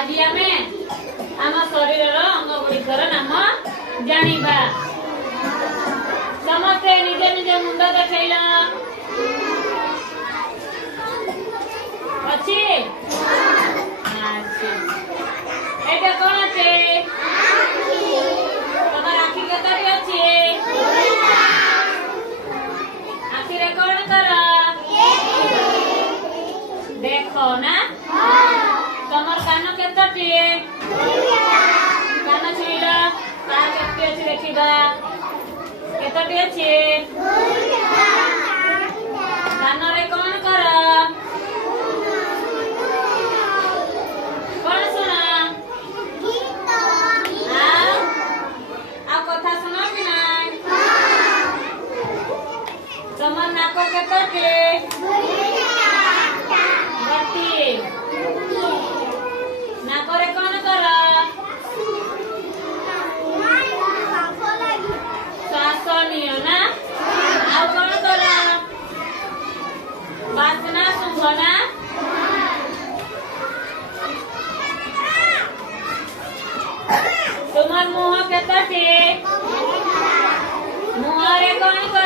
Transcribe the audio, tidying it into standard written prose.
आज आमे आम शरीर अंग गुड़िकर नाम जानिबा। समस्ते निजे निजे मुंड देखैल अच्छी। एटा कोन আছে? তোমার আখি কতটি আছে? আখিরে কোন কর? দেখো না। তোমার কান কতটি? কান ছিল তার কতটি আছে দেখিবা। কতটি আছে? কানরে কোন কর? কোন শোনা? কথা শোনা কি নাই? তোমার নাক কতটি? গতি। নাকরে কোন কর? শ্বাস নিও না। আর কোন কর? বাসনা শুঙ্ঘ না। তোমার মুহ কতটি? মুহরে কোন কর?